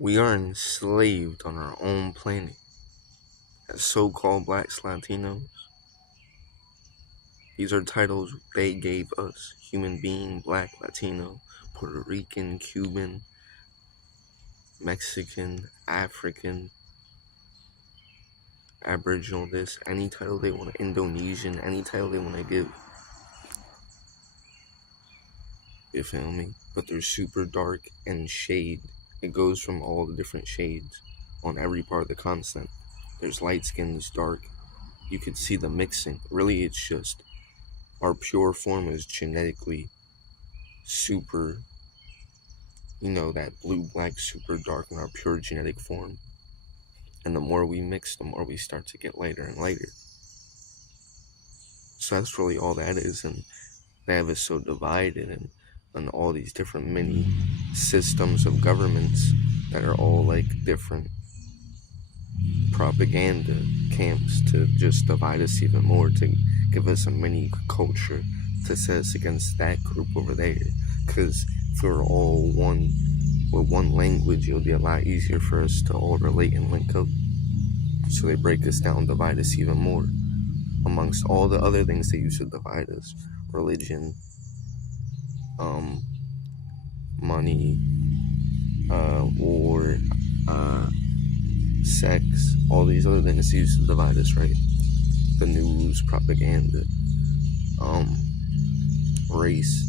We are enslaved on our own planet as so-called blacks, Latinos. These are titles they gave us: human being, black, Latino, Puerto Rican, Cuban, Mexican, African, Aboriginal, this, any title they want, Indonesian, any title they want to give. You feel me? But they're super dark and shade. It goes from all the different shades on every part of the continent. There's light skin, there's dark. You could see the mixing. Really, it's just our pure form is genetically super, that blue, black, super dark in our pure genetic form. And the more we mix, the more we start to get lighter and lighter. So that's really all that is. And they have us so divided and all these different mini systems of governments that are all like different propaganda camps to just divide us even more, to give us a mini culture to set us against that group over there. Because if we're all one with one language, it'll be a lot easier for us to all relate and link up. So they break us down, divide us even more amongst all the other things they used to divide us: religion, money, war, sex, all these other things they used to divide us, right? The news, propaganda, race,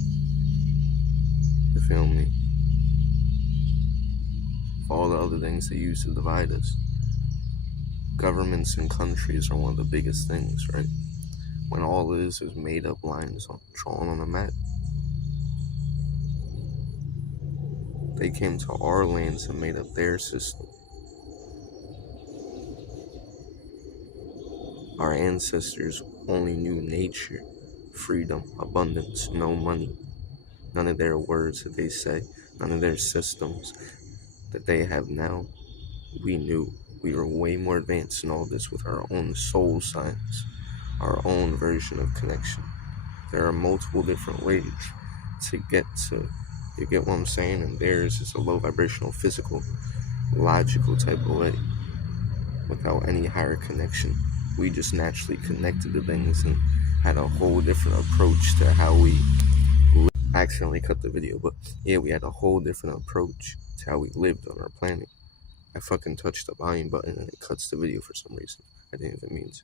you feel me? All the other things they used to divide us. Governments and countries are one of the biggest things, right? When all it is made up lines drawn on a map. They came to our lands and made up their system. Our ancestors only knew nature, freedom, abundance, no money. None of their words that they say, none of their systems that they have now. We knew. We were way more advanced in all this with our own soul science, our own version of connection. There are multiple different ways to get to, you get what I'm saying? And theirs is a low vibrational, physical, logical type of way without any higher connection. We just naturally connected to things and had a whole different approach to how we I accidentally cut the video, but yeah, we had a whole different approach to how we lived on our planet. I fucking touched the volume button and it cuts the video for some reason. I didn't even mean to.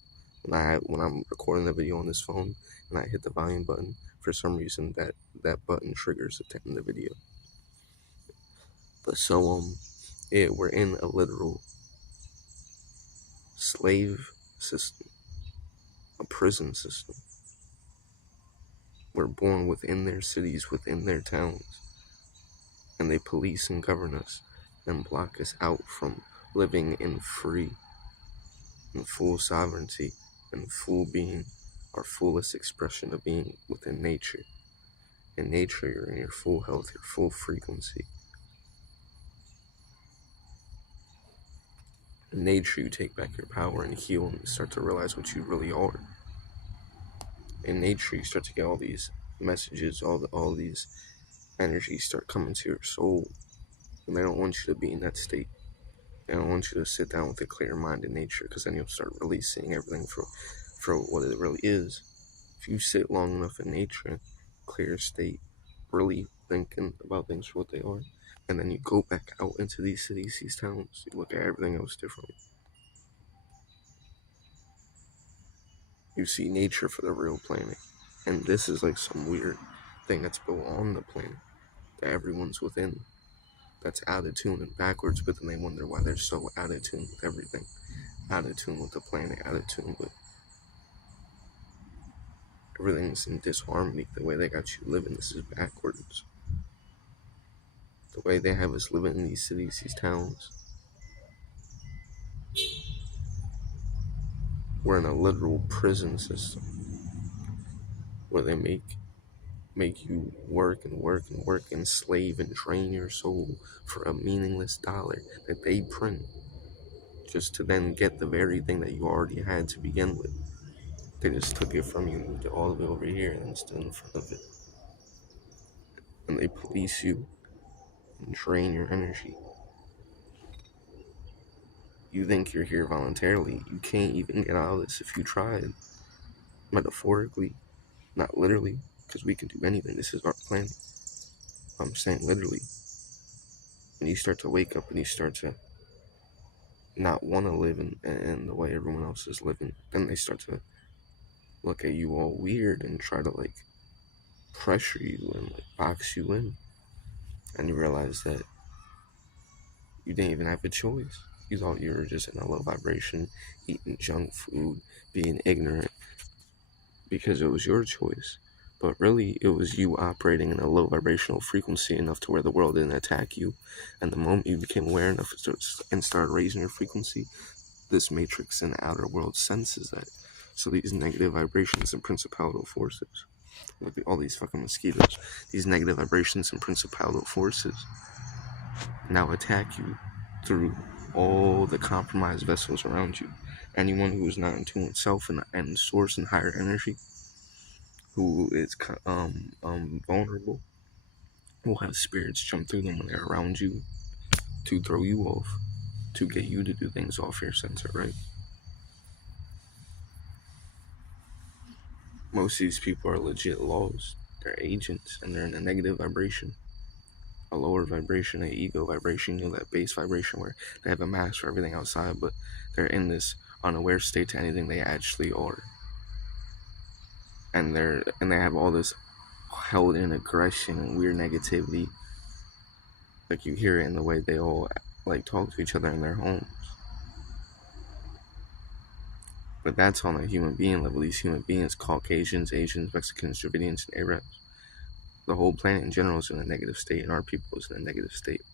When I'm recording the video on this phone and I hit the volume button, for some reason that button triggers to end the video. But so yeah, we're in a literal slave system, a prison system. We're born within their cities, within their towns, and they police and govern us and block us out from living in free and full sovereignty and full being, our fullest expression of being within nature. In nature, you're in your full health, your full frequency. In nature, you take back your power and heal and start to realize what you really are. In nature, you start to get all these messages, all these energies start coming to your soul, and they don't want you to be in that state. They don't want you to sit down with a clear mind in nature, because then you'll start really seeing everything for what it really is. If you sit long enough in nature, clear state, really thinking about things for what they are, and then you go back out into these cities, these towns, you look at everything else differently. You see nature for the real planet. And this is like some weird thing that's built on the planet that everyone's within, that's out of tune and backwards, but then they wonder why they're so out of tune with everything, out of tune with the planet, out of tune with everything's in disharmony. The way they got you living, this is backwards. The way they have us living in these cities, these towns, we're in a literal prison system where they make you work and work and work and slave and drain your soul for a meaningless dollar that they print, just to then get the very thing that you already had to begin with. They just took it from you and moved it all the way over here and stood in front of it. And they police you and drain your energy. You think you're here voluntarily. You can't even get out of this if you tried. Metaphorically, not literally, because we can do anything. This is our planet. I'm saying literally. When you start to wake up and you start to not want to live in the way everyone else is living, then they start to look at you all weird and try to like pressure you and like box you in. And you realize that you didn't even have a choice. You thought you were just in a low vibration, eating junk food, being ignorant because it was your choice. But really, it was you operating in a low vibrational frequency enough to where the world didn't attack you. And the moment you became aware enough and started raising your frequency, this matrix in the outer world senses that. So these negative vibrations and principal forces, like all these fucking mosquitoes, these negative vibrations and principal forces now attack you through all the compromised vessels around you. Anyone who is not in tune with self and source and higher energy, who is vulnerable, will have spirits jump through them when they're around you to throw you off, to get you to do things off your center, right? Most of these people are legit lost. They're agents and they're in a negative vibration, a lower vibration, an ego vibration, that base vibration where they have a mask for everything outside, but they're in this unaware state to anything they actually are. And they have all this held in aggression and weird negativity. Like you hear it in the way they all like talk to each other in their homes. But that's on a human being level. These human beings, Caucasians, Asians, Mexicans, Dravidians, and Arabs, the whole planet in general is in a negative state, and our people is in a negative state.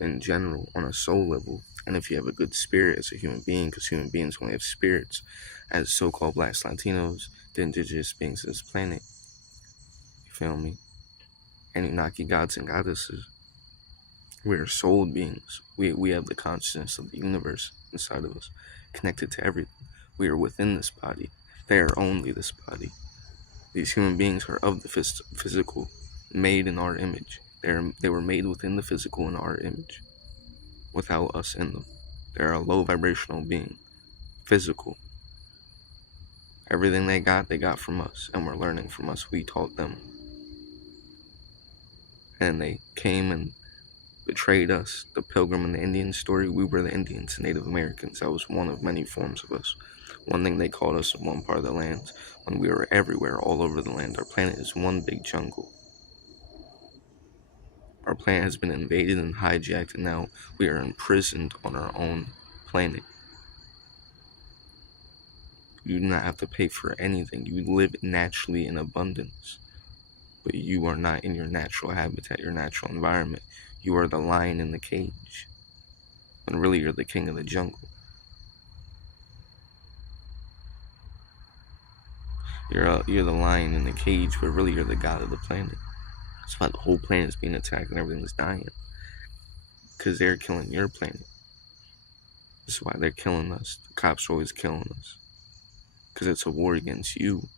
In general, on a soul level, and if you have a good spirit as a human being, because human beings only have spirits, as so-called blacks, Latinos, the indigenous beings of this planet, you feel me? Anunnaki gods and goddesses, we are soul beings. We have the consciousness of the universe inside of us, connected to everything. We are within this body. They are only this body. These human beings are of the physical, made in our image. They were made within the physical in our image, without us in them. They're a low vibrational being, physical. Everything they got from us, and we're learning from us. We taught them. And they came and betrayed us. The Pilgrim and the Indian story, we were the Indians, Native Americans. That was one of many forms of us. One thing they called us in one part of the land, when we were everywhere, all over the land. Our planet is one big jungle. Our planet has been invaded and hijacked, and now we are imprisoned on our own planet. You do not have to pay for anything. You live naturally in abundance. But you are not in your natural habitat, your natural environment. You are the lion in the cage. When really you're the king of the jungle. You're the lion in the cage, but really you're the god of the planet. That's why the whole planet is being attacked and everything's dying. Because they're killing your planet. That's why they're killing us. The cops are always killing us. Because it's a war against you.